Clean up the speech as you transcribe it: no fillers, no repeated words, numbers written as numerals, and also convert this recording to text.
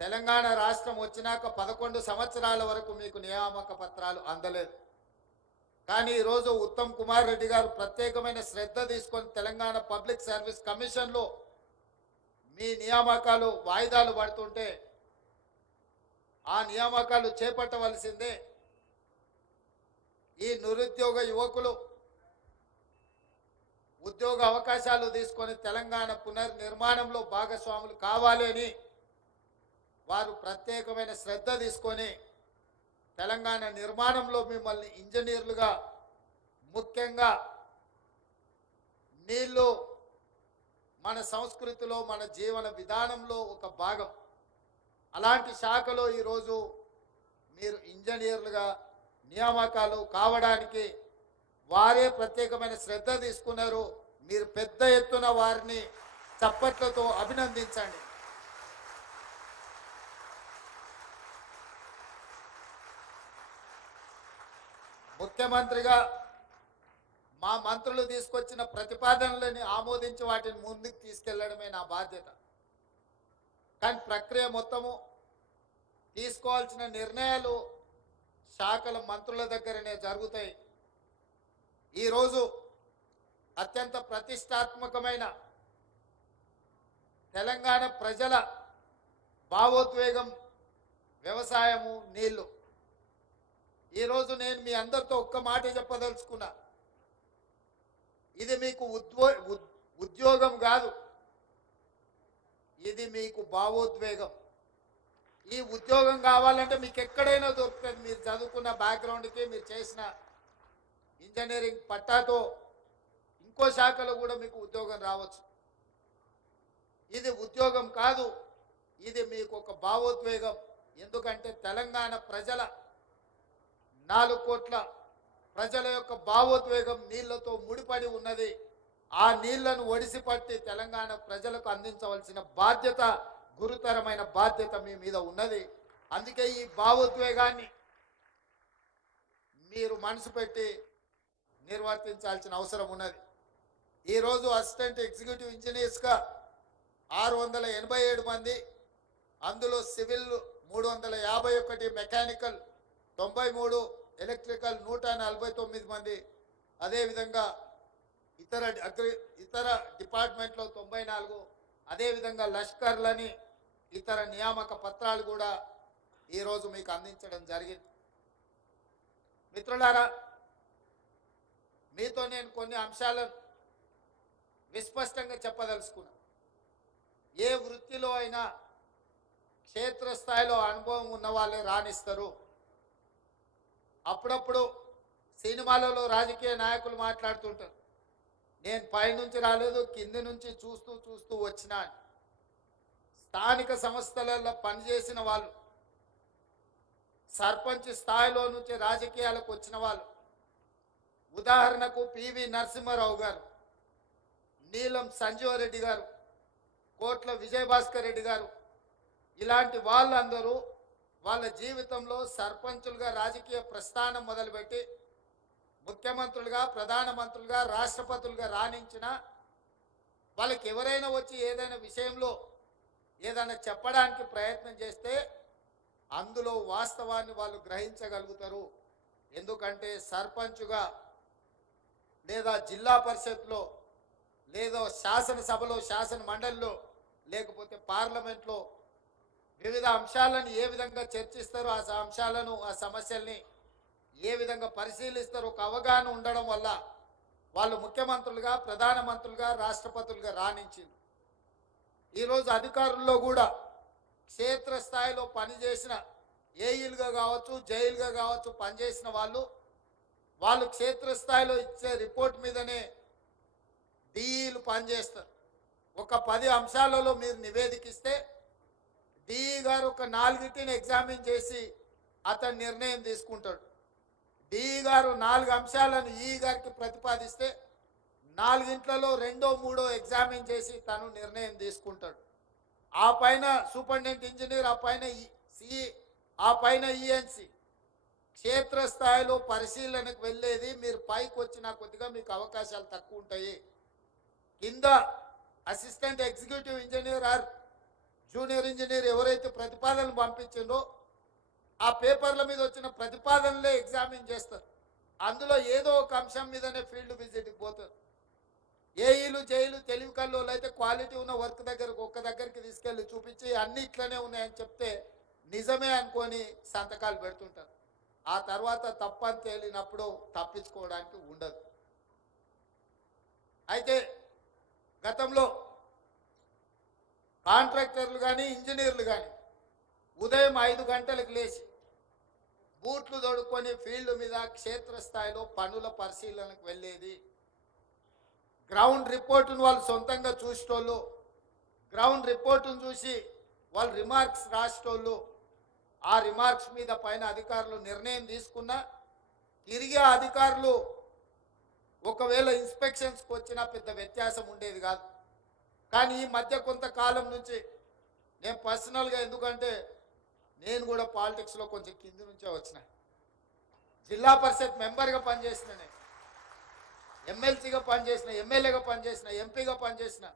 తెలంగాణ రాష్ట్రం వచ్చినాక 11 సంవత్సరాల వరకు మీకు నియామక పత్రాలు అందలేదు. కానీ ఈరోజు ఉత్తమ్ కుమార్ రెడ్డి గారు ప్రత్యేకమైన శ్రద్ధ తీసుకొని తెలంగాణ పబ్లిక్ సర్వీస్ కమిషన్లో మీ నియామకాలు వాయిదాలు పడుతుంటే ఆ నియామకాలు చేపట్టవలసిందే. ఈ నిరుద్యోగ యువకులు ఉద్యోగ అవకాశాలు తీసుకొని తెలంగాణ పునర్నిర్మాణంలో భాగస్వాములు కావాలి అని వారు ప్రత్యేకమైన శ్రద్ధ తీసుకొని తెలంగాణ నిర్మాణంలో మిమ్మల్ని ఇంజనీర్లుగా, ముఖ్యంగా నీళ్ళు మన సంస్కృతిలో మన జీవన విధానంలో ఒక భాగం. అలాంటి శాఖలో ఈరోజు మీరు ఇంజనీర్లుగా నియామకాలు కావడానికి వారే ప్రత్యేకమైన శ్రద్ధ తీసుకున్నారు. మీరు పెద్ద ఎత్తున వారిని చప్పట్లతో అభినందించండి. ముఖ్యమంత్రిగా మా మంత్రులు తీసుకొచ్చిన ప్రతిపాదనలని ఆమోదించి వాటిని ముందుకు తీసుకెళ్లడమే నా బాధ్యత. కానీ ప్రక్రియ మొత్తము తీసుకోవాల్సిన నిర్ణయాలు శాఖల మంత్రుల దగ్గరనే జరుగుతాయి. ఈరోజు అత్యంత ప్రతిష్టాత్మకమైన తెలంగాణ ప్రజల భావోద్వేగం వ్యవసాయము, నీళ్లు. ఈరోజు నేను మీ అందరితో ఒక్క మాట చెప్పదలుచుకున్నా. ఇది మీకు ఉద్యోగం కాదు, ఇది మీకు భావోద్వేగం. ఈ ఉద్యోగం కావాలంటే మీకు ఎక్కడైనా దొరుకుతుంది. మీరు చదువుకున్న బ్యాక్గ్రౌండ్కి, మీరు చేసిన ఇంజనీరింగ్ పట్టాతో ఇంకో శాఖలో కూడా మీకు ఉద్యోగం రావచ్చు. ఇది ఉద్యోగం కాదు, ఇది మీకు ఒక భావోద్వేగం. ఎందుకంటే తెలంగాణ ప్రజల 4 కోట్ల ప్రజల యొక్క భావోద్వేగం నీళ్లతో ముడిపడి ఉన్నది. ఆ నీళ్లను ఒడిసిపట్టి తెలంగాణ ప్రజలకు అందించవలసిన బాధ్యత, గురుతరమైన బాధ్యత మీ మీద ఉన్నది. అందుకే ఈ భావోద్వేగాన్ని మీరు మనసు పెట్టి నిర్వర్తించాల్సిన అవసరం ఉన్నది. ఈరోజు అసిస్టెంట్ ఎగ్జిక్యూటివ్ ఇంజనీర్స్గా 687 మంది, అందులో సివిల్ 351, మెకానికల్ 93, ఎలక్ట్రికల్ 149 మంది, అదేవిధంగా ఇతర డిపార్ట్మెంట్లో 94, అదేవిధంగా లష్కర్లని ఇతర నియామక పత్రాలు కూడా ఈరోజు మీకు అందించడం జరిగింది. మిత్రులారా, మీతో నేను కొన్ని అంశాలను విస్పష్టంగా చెప్పదలుచుకున్నా. ఏ వృత్తిలో అయినా క్షేత్రస్థాయిలో అనుభవం ఉన్న వాళ్ళే రాణిస్తారు. అప్పుడప్పుడు సినిమాలలో రాజకీయ నాయకులు మాట్లాడుతుంటారు, నేను పైనుంచి రాలేదు, కింది నుంచి చూస్తూ చూస్తూ వచ్చినా. స్థానిక సంస్థలలో పనిచేసిన వాళ్ళు, సర్పంచ్ స్థాయిలో నుంచి రాజకీయాలకు వచ్చిన వాళ్ళు, ఉదాహరణకు పివి నరసింహారావు గారు, నీలం సంజీవరెడ్డి గారు, కోట్ల విజయభాస్కర్ రెడ్డి గారు, ఇలాంటి వాళ్ళందరూ వాళ్ళ జీవితంలో సర్పంచులుగా రాజకీయ ప్రస్థానం మొదలుపెట్టి ముఖ్యమంత్రులుగా, ప్రధానమంత్రులుగా, రాష్ట్రపతులుగా రాణించిన వాళ్ళకి ఎవరైనా వచ్చి ఏదైనా విషయంలో ఏదైనా చెప్పడానికి ప్రయత్నం చేస్తే అందులో వాస్తవాన్ని వాళ్ళు గ్రహించగలుగుతారు. ఎందుకంటే సర్పంచుగా లేదా జిల్లా పరిషత్లో, లేదా శాసనసభలో, శాసన మండలిలో, లేకపోతే పార్లమెంట్లో వివిధ అంశాలను ఏ విధంగా చర్చిస్తారో, ఆ అంశాలను, ఆ సమస్యల్ని ఏ విధంగా పరిశీలిస్తారో ఒక అవగాహన ఉండడం వల్ల వాళ్ళు ముఖ్యమంత్రులుగా, ప్రధానమంత్రులుగా, రాష్ట్రపతులుగా రాణించింది. ఈరోజు అధికారుల్లో కూడా క్షేత్రస్థాయిలో పనిచేసిన ఏఈలుగా కావచ్చు, జైలుగా కావచ్చు పనిచేసిన వాళ్ళు క్షేత్రస్థాయిలో ఇచ్చే రిపోర్ట్ మీదనే డిఈలు పనిచేస్తారు. ఒక 10 అంశాలలో మీరు నివేదికిస్తే డిఈ గారు ఒక 4 ఎగ్జామిన్ చేసి అతను నిర్ణయం తీసుకుంటాడు. డిఈ గారు 4 అంశాలను ఈ గారికి ప్రతిపాదిస్తే 4 2, 3 ఎగ్జామిన్ చేసి తను నిర్ణయం తీసుకుంటాడు. ఆ పైన సూపరింటెండెంట్ ఇంజనీర్, ఆ పైన సిఈ, ఆ పైన ఈఎన్సి. క్షేత్రస్థాయిలో పరిశీలనకు వెళ్ళేది మీరు పైకి వచ్చినా కొద్దిగా మీకు అవకాశాలు తక్కువ ఉంటాయి. కింద assistant executive engineer or junior engineer ఎవరైతే ప్రతిపాదన పంపించిండ్రో ఆ పేపర్ల మీద వచ్చిన ప్రతిపాదనలే ఎగ్జామిన్ చేస్తారు. అందులో ఏదో ఒక అంశం మీదనే ఫీల్డ్ విజిట్కి పోతారు. ఏఈలు జైలు తెలివి కల్లోలు అయితే క్వాలిటీ ఉన్న వర్క్ దగ్గరకు ఒక్క దగ్గరికి తీసుకెళ్ళి చూపించి అన్ని ఇట్లనే ఉన్నాయని చెప్తే నిజమే అనుకొని సంతకాలు పెడుతుంటారు. ఆ తర్వాత తప్పని తేలినప్పుడు తప్పించుకోవడానికి ఉండదు. అయితే గతంలో కాంట్రాక్టర్లు కానీ ఇంజనీర్లు కానీ ఉదయం 5 గంటలకు లేచి బూట్లు తొడుక్కొని ఫీల్డ్ మీద క్షేత్రస్థాయిలో పనుల పరిశీలనకు వెళ్ళేది. గ్రౌండ్ రిపోర్టును వాళ్ళు సొంతంగా చూసేటోళ్ళు, గ్రౌండ్ రిపోర్టును చూసి వాళ్ళు రిమార్క్స్ రాసేటోళ్ళు, ఆ రిమార్క్స్ మీద పైన అధికారులు నిర్ణయం తీసుకున్నా తిరిగి ఆ అధికారులు ఒకవేళ ఇన్స్పెక్షన్స్కి వచ్చినా పెద్ద వ్యత్యాసం ఉండేది కాదు. కానీ ఈ మధ్య కొంతకాలం నుంచి నేను పర్సనల్గా, ఎందుకంటే నేను కూడా పాలిటిక్స్లో కొంచెం కింది నుంచే వచ్చిన, జిల్లా పరిషత్ మెంబర్గా పనిచేసిన, నేను ఎమ్మెల్సీగా పనిచేసిన, ఎమ్మెల్యేగా పనిచేసిన, ఎంపీగా పనిచేసిన,